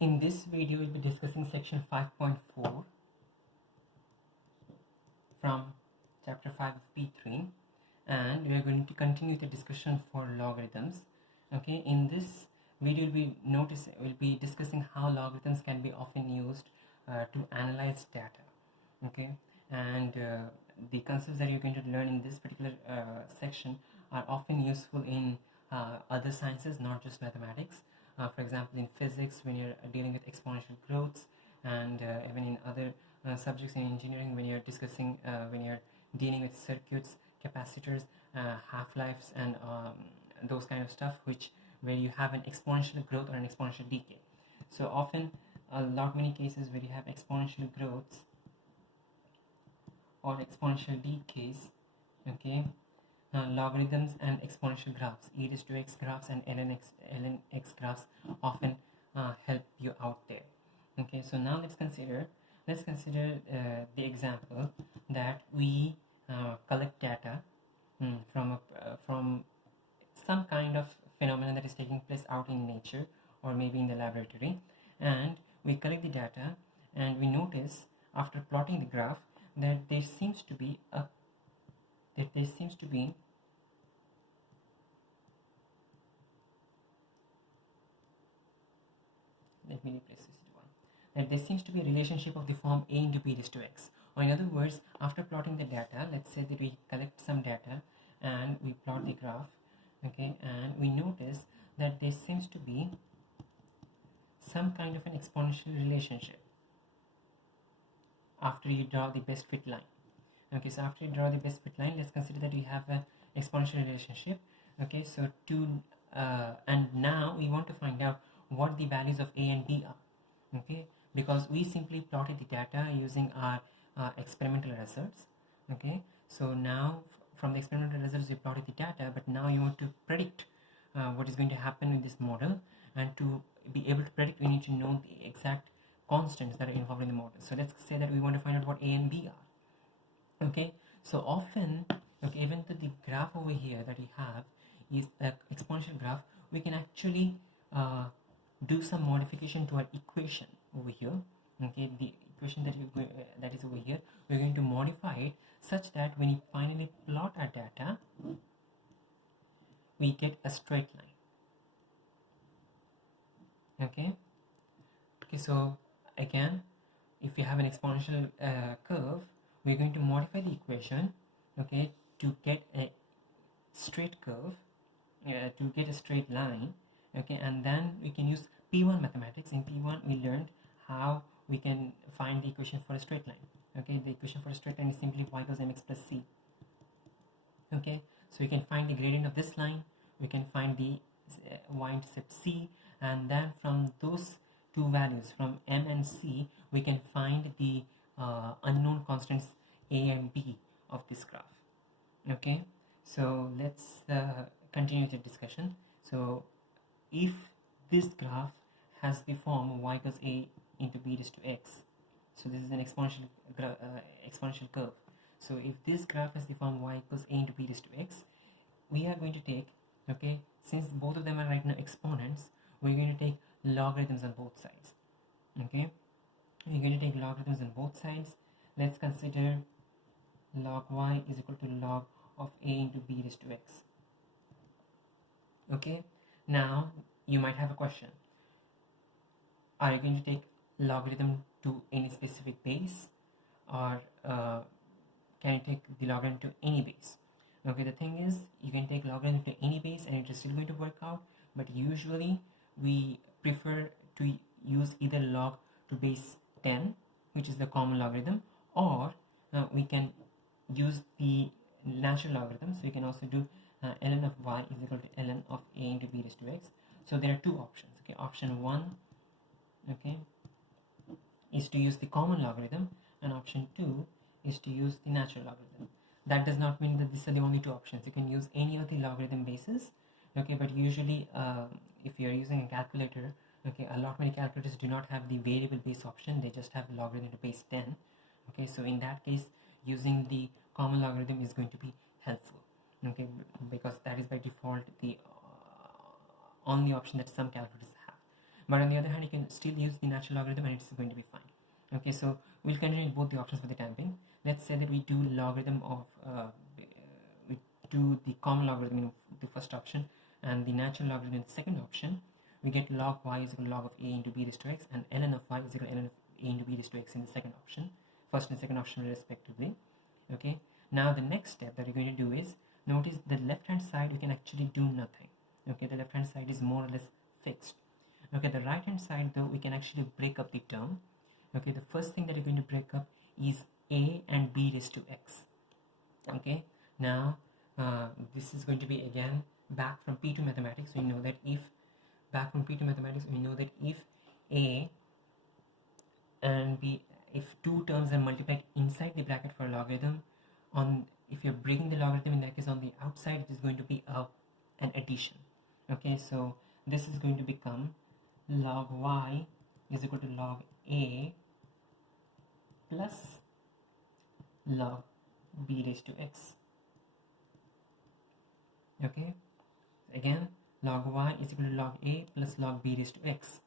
In this video, we'll be discussing section 5.4 from chapter 5 of P3, and we are going to continue the discussion for logarithms. Okay, in this video, we'll be discussing how logarithms can be often used to analyze data. Okay, and the concepts that you're going to learn in this particular section are often useful in other sciences, not just mathematics. For example, in physics, when you're dealing with exponential growths, and even in other subjects in engineering, when you're discussing, when you're dealing with circuits, capacitors, half-lives, and those kind of stuff, where you have an exponential growth or an exponential decay. So often, many cases where you have exponential growths or exponential decays, okay, logarithms and exponential graphs, e raised to x graphs and ln x graphs often help you out there. Okay, so now let's consider the example that we collect data from some kind of phenomenon that is taking place out in nature or maybe in the laboratory, and we collect the data and we notice after plotting the graph that there seems to be let me replace this one. That there seems to be a relationship of the form a into b raised to x. Or in other words, after plotting the data, let's say that we collect some data and we plot the graph, okay, and we notice that there seems to be some kind of an exponential relationship after you draw the best fit line. Okay, so after you draw the best fit line, let's consider that we have an exponential relationship. Okay, so and now we want to find out what the values of a and b are. Okay, because we simply plotted the data using our experimental results. Okay, so now from the experimental results we plotted the data, but now you want to predict what is going to happen with this model, and to be able to predict, we need to know the exact constants that are involved in the model. So let's say that we want to find out what a and b are. Okay, so often, okay, even though the graph over here that we have is an exponential graph, we can actually do some modification to our equation over here. Okay, the equation that is over here, we're going to modify it such that when you finally plot our data, we get a straight line. Okay, so again, if you have an exponential curve, we're going to modify the equation, okay, to get a straight curve, to get a straight line, okay, and then we can use P1 mathematics. In P1 we learned how we can find the equation for a straight line. Okay, the equation for a straight line is simply y equals mx plus c. Okay, so we can find the gradient of this line, we can find the y-intercept c, and then from those two values, from m and c, we can find the unknown constants a and b of this graph. Okay, so let's continue the discussion. So if this graph has the form y equals a into b raised to x, so this is an exponential curve. So if this graph has the form y equals a into b raised to x, we are going to take, okay, since both of them are right now exponents, we're going to take logarithms on both sides. Okay, we're going to take logarithms on both sides. Let's consider log y is equal to log of a into b raised to x. Okay, now you might have a question: are you going to take logarithm to any specific base, or can you take the logarithm to any base? Okay, the thing is, you can take logarithm to any base and it is still going to work out, but usually we prefer to use either log to base 10, which is the common logarithm, or we can use the natural logarithm. So we can also do ln of y is equal to ln of a into b raised to x. So there are two options. Okay, option 1, okay, is to use the common logarithm, and option 2 is to use the natural logarithm. That does not mean that these are the only two options. You can use any of the logarithm bases, okay, but usually if you're using a calculator, okay, many calculators do not have the variable base option, they just have logarithm to base 10. Okay, so in that case, using the common logarithm is going to be helpful, okay, because that is by default the only option that some calculators have. But on the other hand, you can still use the natural logarithm and it's going to be fine. Okay, so we'll continue both the options for the time being. Let's say that we do logarithm of we do the common logarithm in the first option and the natural logarithm in the second option. We get log y is equal to log of a into b raised to x, and ln of y is equal to ln of a into b raised to x in the second option, first and second option respectively. Okay, now the next step that you're going to do is, notice the left hand side we can actually do nothing. Okay, the left hand side is more or less fixed. Okay, the right hand side though, we can actually break up the term. Okay, the first thing that you're going to break up is a and b raised to x. Okay, now this is going to be again back from P2 mathematics. We know that if back from P2 mathematics we know that if a and b, if two terms are multiplied inside the bracket for a logarithm, on if you're breaking the logarithm, in that case on the outside it is going to be an addition. Okay, so this is going to become log y is equal to log a plus log b raised to x. Okay, again log y is equal to log a plus log b raised to x.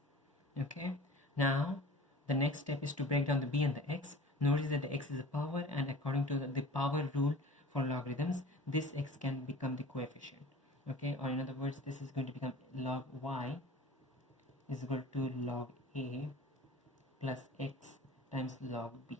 Okay, now the next step is to break down the b and the x. Notice that the x is a power, and according to the power rule for logarithms, this x can become the coefficient. Okay, or in other words, this is going to become log y is equal to log a plus x times log b.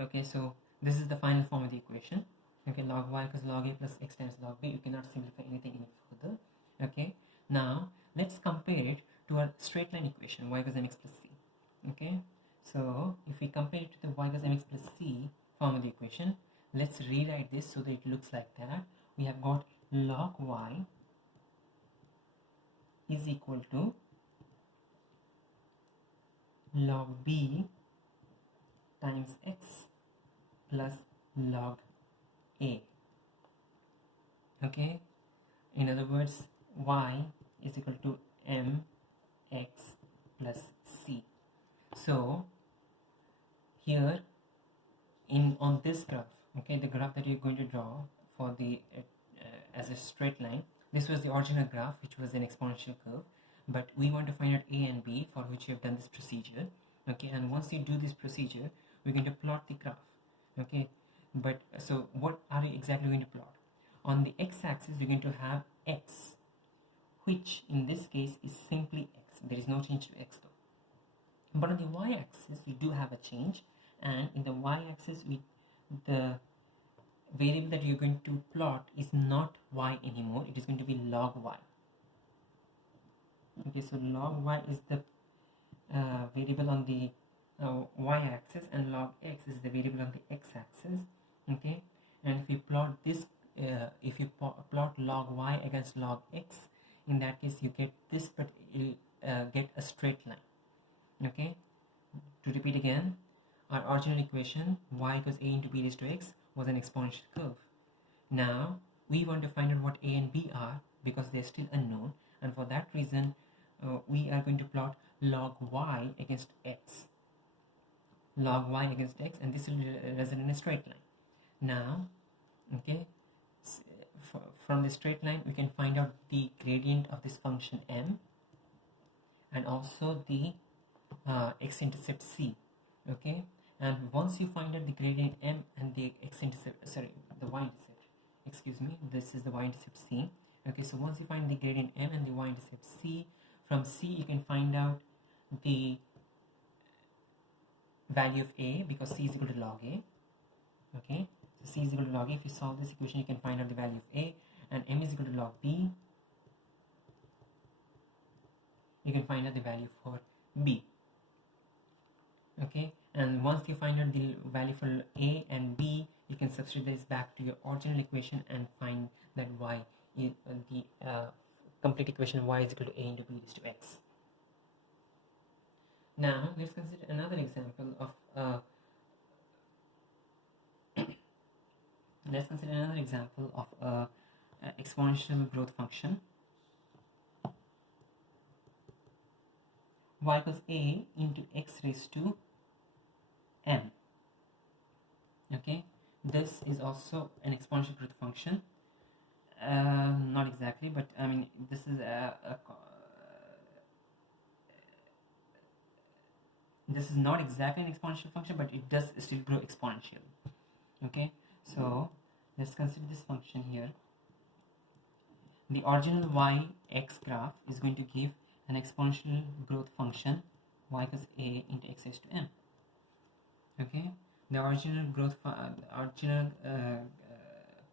Okay, so this is the final form of the equation. Okay, log y equals log a plus x times log b. You cannot simplify anything any further. Okay, now let's compare it to a straight line equation, y equals mx plus c. Okay, so if we compare it to the y equals mx plus c form of the equation, let's rewrite this so that it looks like that. We have got log y is equal to log b times x plus log a. Okay, in other words, y is equal to mx plus c. So here on this graph, okay, the graph that you're going to draw for the as a straight line, this was the original graph, which was an exponential curve, but we want to find out a and b, for which you have done this procedure. Okay, and once you do this procedure, we're going to plot the graph. Okay, but so what are you exactly going to plot? On the x-axis we're going to have x, which in this case is simply x. There is no change to x though. But on the y-axis we do have a change, and in the y-axis the variable that you're going to plot is not y anymore, it is going to be log y. Okay, so log y is the variable on the y-axis, and log x is the variable on the x-axis. Okay, and if you plot this, if you plot log y against log x, in that case you get this, but you get a straight line. Okay, to repeat again, our original equation y equals a into b raised to x was an exponential curve. Now we want to find out what a and b are, because they're still unknown, and for that reason we are going to plot log y against x, log y against x, and this will result in a straight line. Now, okay, from the straight line we can find out the gradient of this function m, and also the x-intercept c. Okay, and once you find out the gradient m and the x-intercept, sorry, the y-intercept, excuse me, this is the y-intercept c. Okay, so once you find the gradient m and the y-intercept c, from c you can find out the value of a, because c is equal to log a. Okay, so c is equal to log a. If you solve this equation, you can find out the value of a, and m is equal to log b. You can find out the value for b. Okay, and once you find out the value for a and b, you can substitute this back to your original equation and find that y is the complete equation y is equal to a into b raised to x. Now let's consider another example of exponential growth function. Y equals a into x raised to m. Okay, this is also an exponential growth function. Not exactly, but I mean this is this is not exactly an exponential function, but it does still grow exponentially. Okay, so let's consider this function here. The original y-x graph is going to give an exponential growth function y equals a into x raised to m. Okay, the original growth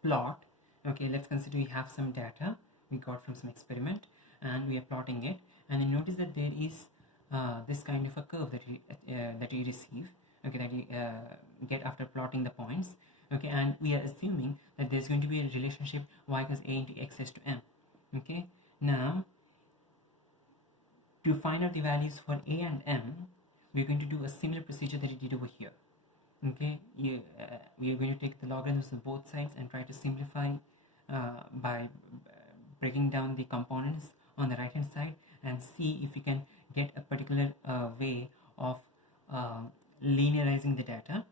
plot. Okay, let's consider we have some data we got from some experiment and we are plotting it, and you notice that there is this kind of a curve that you receive, okay, that you get after plotting the points. Okay, and we are assuming that there's going to be a relationship y equals a into x raised to m. Okay, now to find out the values for a and m, we're going to do a similar procedure that we did over here. Okay, we are going to take the logarithms of both sides and try to simplify by breaking down the components on the right hand side and see if we can get a particular way of linearizing the data.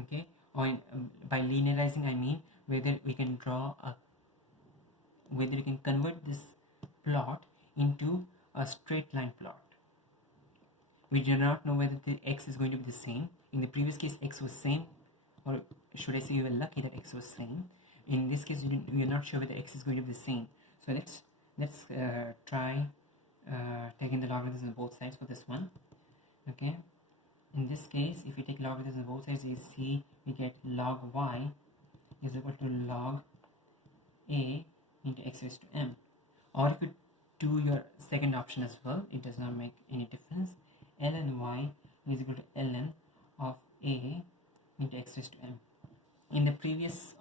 Okay, or by linearizing I mean whether we can convert this plot into a straight line plot. We do not know whether the x is going to be the same. In the previous case x was same, or should I say we were lucky that x was same. In this case we are not sure whether x is going to be the same. So let's try taking the logarithms on both sides for this one. Okay, in this case if we take logarithms on both sides, you see we get log y is equal to log a into x raised to m. Or if you do your second option as well, it does not make any difference. Ln y is equal to ln of a into x raised to m. In the previous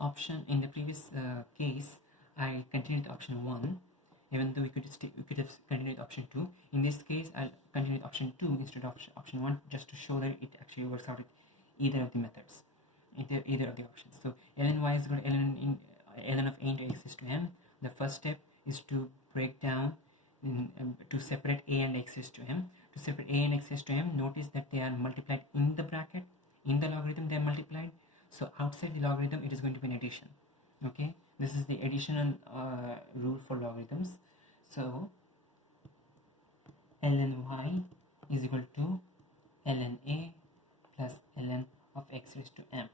case, I continued option 1, even though we could have continued option 2. In this case, I'll continue with option 2 instead of option 1, just to show that it actually works out with either of the methods, either of the options. So ln y is equal to ln of a into x raised to m. The first step is to break down to separate a and x raised to m. To separate a and x raised to m, notice that they are multiplied in the bracket. In the logarithm they are multiplied, so outside the logarithm it is going to be an addition. Okay, this is the additional rule for logarithms. So ln y is equal to ln a plus ln of x raised to m.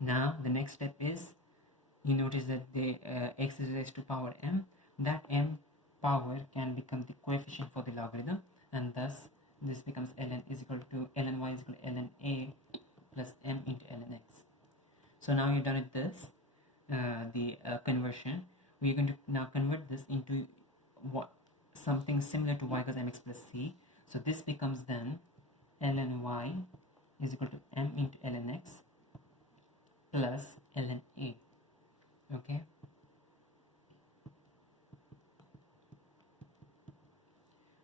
Now the next step is, you notice that the x is raised to power m. That m power can become the coefficient for the logarithm, and thus this becomes ln y is equal to ln a plus m into ln x. So now you're done with this, the conversion. We're going to now convert this into something similar to y equals mx plus c. So this becomes then ln y is equal to m into ln x plus ln a. Okay.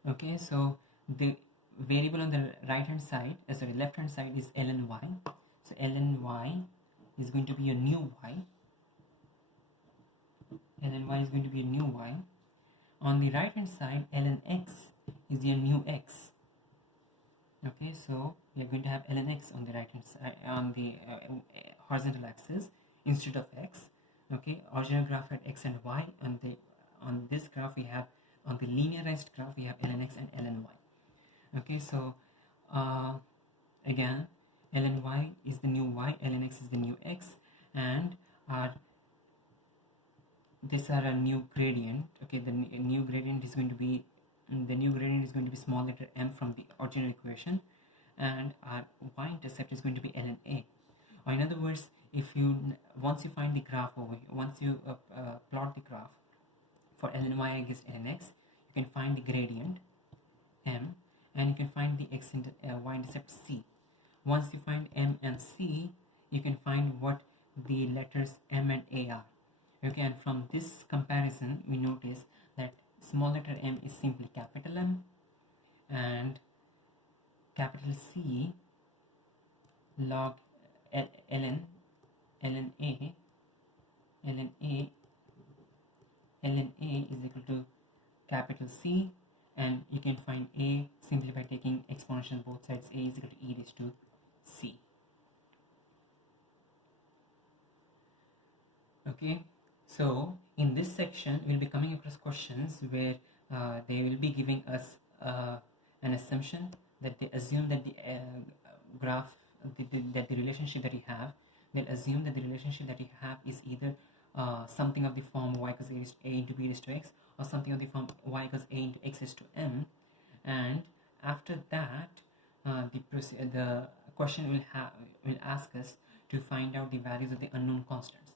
Okay, so the variable on the right hand side, left hand side is ln y. So ln y is going to be a new y. Ln y is going to be a new y. On the right hand side, ln x is your new x. Okay, so we are going to have ln x on the right hand side, on the horizontal axis instead of x. Okay, original graph had x and y, and on this graph we have, on the linearized graph we have ln x and ln y. Okay, so again, ln y is the new y, ln x is the new x, and these are a new gradient. Okay, the new gradient is going to be small letter m from the original equation, and our y-intercept is going to be ln a. Or in other words, once you find the graph once you plot the graph for ln y against ln x, you can find the gradient m, and you can find the y-intercept c. Once you find m and c, you can find what the letters m and a are. Okay, and from this comparison we notice that small letter m is simply capital M, and capital C log ln a is equal to capital C, and you can find a simply by taking exponential on both sides. A is equal to e raised to c. Okay, So in this section we'll be coming across questions where they will be giving us an assumption that they assume that the graph that the relationship that we have, they'll assume that the relationship that we have is either something of the form y equals a into b raised to x, or something of the form y equals a into x raised to m. And after that the question will ask us to find out the values of the unknown constants.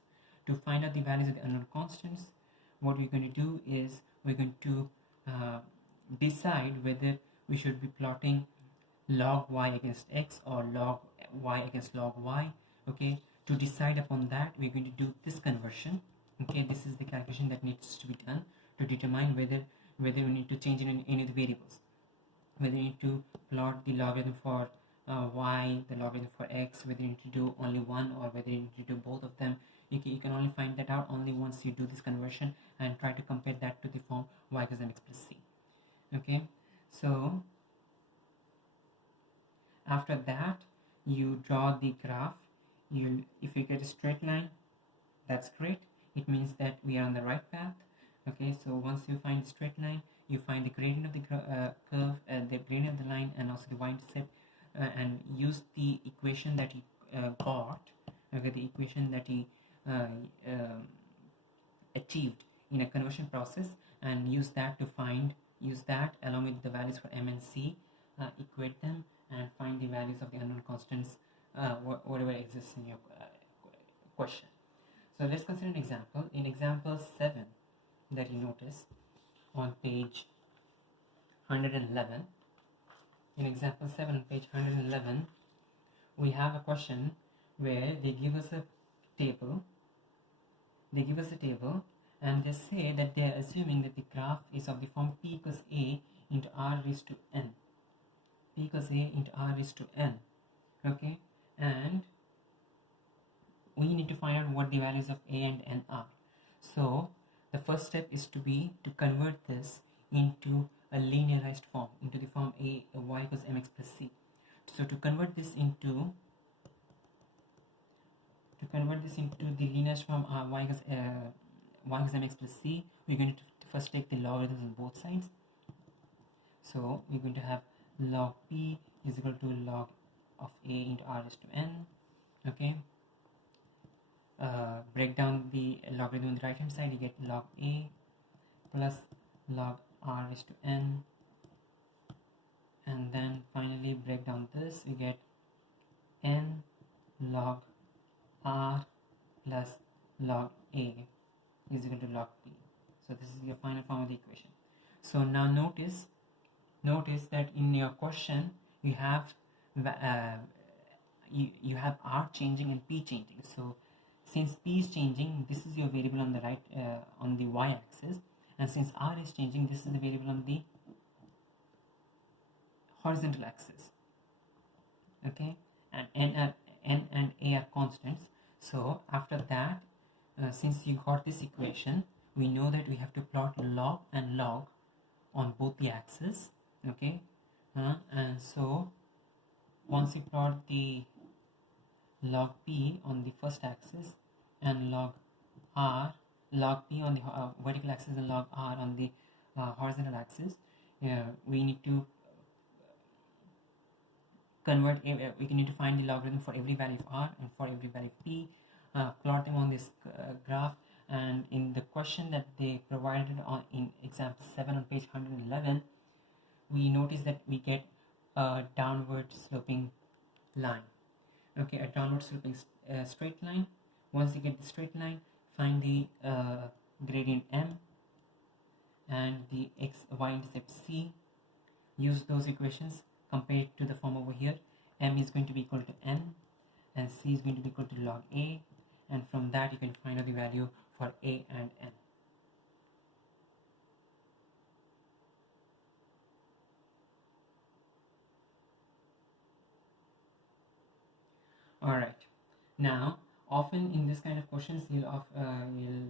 To find out the values of the unknown constants, what we're going to do is we're going to decide whether we should be plotting log y against x or log y against log y. Okay, to decide upon that we're going to do this conversion. Okay, this is the calculation that needs to be done to determine whether we need to change in any of the variables, whether you need to plot the logarithm for y, the logarithm for x, whether you need to do only one or whether you need to do both of them. You can only find that out only once you do this conversion and try to compare that to the form y equals mx plus c. Okay, so after that you draw the graph. If you get a straight line, that's great, it means that we are on the right path. Okay, so once you find the straight line, you find the gradient of the curve, the gradient of the line, and also the y-intercept, and use the equation that he got, okay, the equation that he achieved in a conversion process, and use that along with the values for m and c, equate them and find the values of the unknown constants, whatever exists in your question. So let's consider an example. In example 7 that you notice on page 111, in example 7 on page 111, we have a question where they give us a table. And they say that they are assuming that the graph is of the form p equals a into r raised to n. P equals a into r raised to n. Okay, and we need to find out what the values of a and n are. So the first step is to convert this into a linearized form, into the form y equals mx plus c. So to convert this into the linearized form y equals mx plus c, we're going to first take the logarithms on both sides. So we're going to have log p is equal to log of a into r raised to n. Okay, break down the logarithm on the right hand side, you get log a plus log r raised to n, and then finally break down this, you get n log r plus log a is equal to log p. So this is your final form of the equation. So now notice that in your question you have you have r changing and p changing. So since p is changing, this is your variable on the right on the y-axis, and since r is changing, this is the variable on the horizontal axis. Okay, and n and a are constants. So after that, since you got this equation, we know that we have to plot log and log on both the axes. Okay, and so once you plot the log p on the first axis and log p on the vertical axis and log r on the horizontal axis, we need to we need to find the logarithm for every value of r and for every value of p, plot them on this graph. And in the question that they provided in example 7 on page 111, we notice that we get a downward sloping line. Okay, a downward sloping straight line. Once you get the straight line, find the gradient m and the y-intercept c. Use those equations, compare it to the form over here. M is going to be equal to n and c is going to be equal to log a, and from that you can find out the value for a and n. Alright, now often in this kind of questions you'll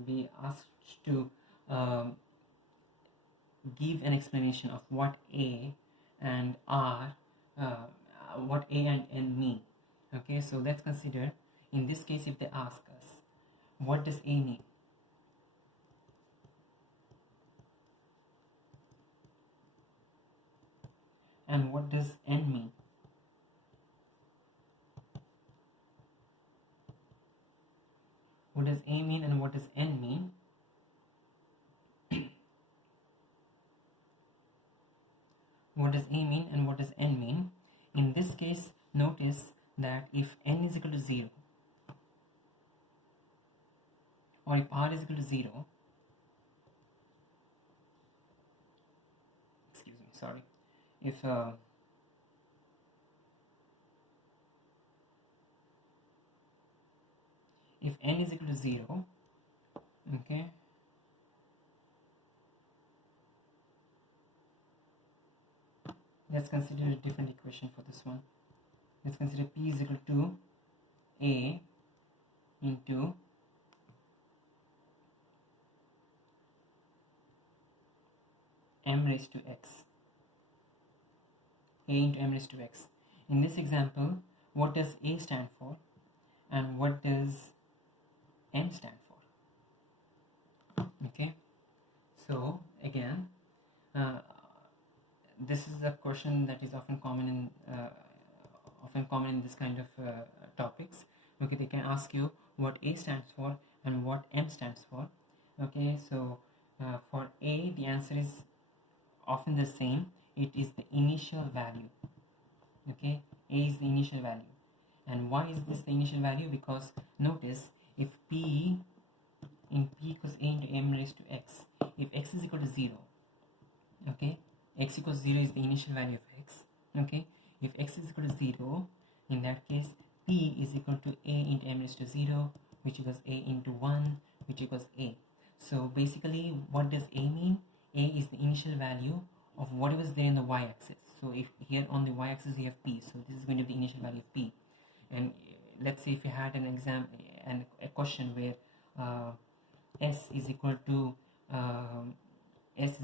be asked to give an explanation of what a and r what a and n mean. Okay, so let's consider in this case, if they ask us what does a mean, and what does n mean? What does a mean and what does n mean? What does a mean and what does n mean? In this case, notice that if n is equal to 0 or if r is equal to 0, excuse me, sorry, if n is equal to 0, okay, let's consider a different equation for this one. Let's consider p is equal to a into m raised to x. A into m raised to x. In this example, what does a stand for and what does m stand for? Okay, so again, this is a question that is often common in this kind of topics. Okay, they can ask you what a stands for and what m stands for. Okay, so for a, the answer is often the same. It is the initial value. Okay, a is the initial value. And why is this the initial value? Because notice, if p equals a into m raised to x, if x is equal to 0, okay, x equals 0 is the initial value of x. Okay, if x is equal to 0, in that case p is equal to a into m raised to 0, which equals a into 1, which equals a. So basically, what does a mean? A is the initial value of whatever is there in the y-axis. So if here on the y-axis you have p, so this is going to be the initial value of p. And let's say if you had an exam and a question where s is equal to f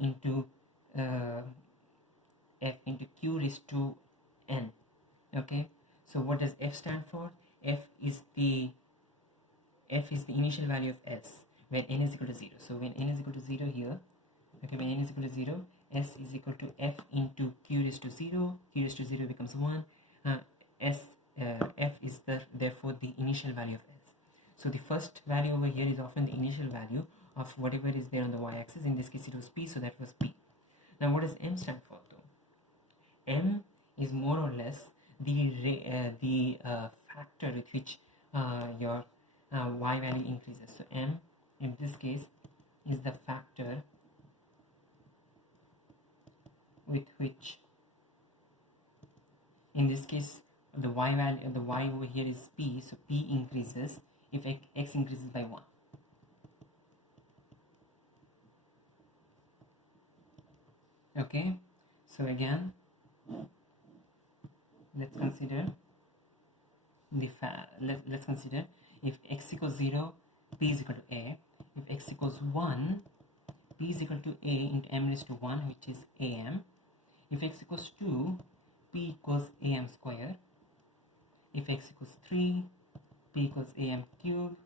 into q raised to n. Okay, so what does f stand for? F is the initial value of s when n is equal to 0. So when n is equal to 0 here, okay, when n is equal to 0, s is equal to f into q raised to 0. Q raised to 0 becomes 1. F is therefore the initial value of s. So the first value over here is often the initial value of whatever is there on the y-axis. In this case it was p, so that was p. Now what does m stand for though? M is more or less the factor with which your y value increases. So m in this case is the factor with which, in this case, the y value, the y over here is p, so p increases if x increases by 1. Okay, so again, let's consider let's consider if x equals 0, p is equal to a. If x equals 1, p is equal to a into m raised to 1, which is am. If x equals 2, p equals am square. If x equals 3, p equals am cube.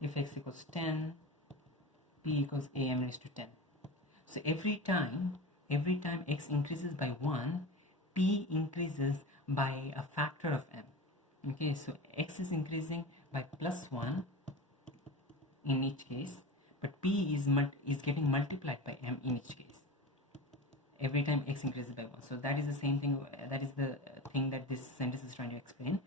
If x equals 10, p equals am raised to 10. So every time x increases by 1, p increases by a factor of m. Okay, so x is increasing by plus 1 in each case, but p is getting multiplied by m in each case every time x increases by 1. So that is the same thing, that is the thing that this sentence is trying to explain.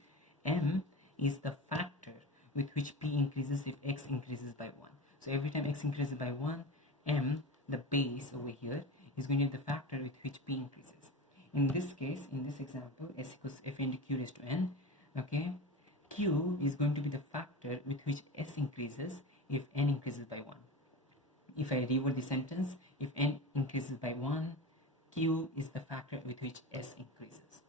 M is the factor with which p increases if x increases by 1. So every time x increases by 1, m, the base over here, is going to be the factor with which p increases. In this case, in this example, s equals f into q raised to n. Okay, q is going to be the factor with which s increases if n increases by 1. If I reword the sentence, if n increases by 1, q is the factor with which s increases.